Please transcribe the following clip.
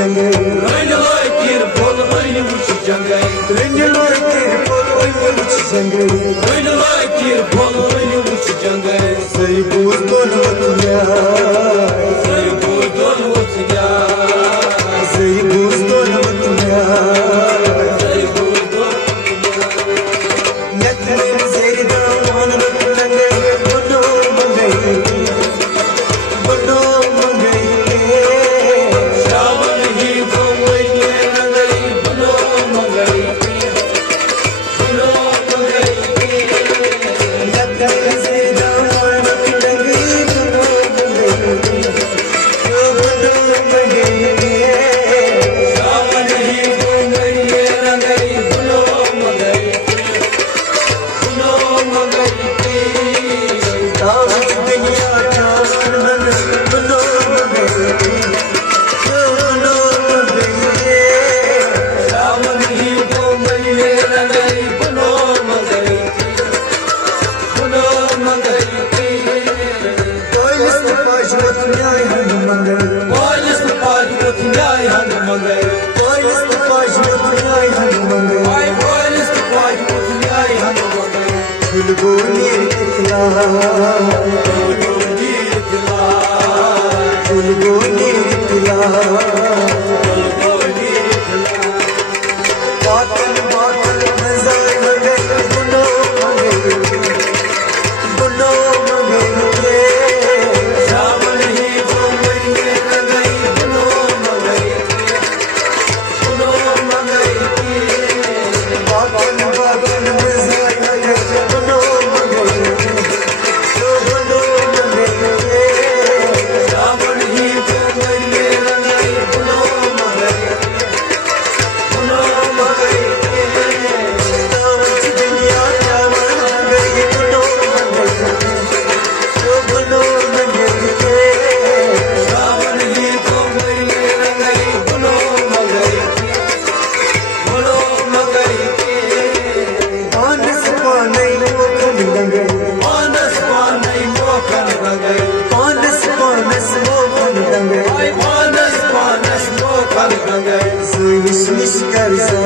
jangay Aynı laikir bol aynı uçu jangay Aynı laikir bol aynı uçu jangay Aynı laikir bol aynı uçu jangay Say buz bol watya Say buz bol watya Say buz bol watya Say buz bol Nathin zayda man jangay bolo mangay bolo mangay Shawan hi bongay rangay bolo mangay bolo mangay Nathin zayda man jangay bolo mangay bolo mangay Shawan hi bongay rangay bolo mangay bolo mangay Taas dünya taas bolo mangay bolo mangay Shawan hi bongay rangay bolo mangay bolo mangay Koylis pajvat nyay han mangay Koylis pajvat nyay han mangay Koylis pajvat nyay han mangay Ay koylis pajvat nyay han mangay Gulguni itla Gulguni itla Gulguni itla Gulguni itla Batal batal nazar mangay bolo mangay bolo mangay Shawan hi bongay rangay bolo mangay bolo mangay Batal batal nazar mangay bolo mangay bolo mangay Shawan hi bongay rangay bolo mangay bolo mangay Taas dünya taas mangay bolo mangay bolo mangay Shawan hi bongay rangay bolo mangay bolo mangay Anas panay mokhan dangay Anas panay mokhan rangay Anas panas mokhan dangay Ay anas panas mokhan rangay Suyish karza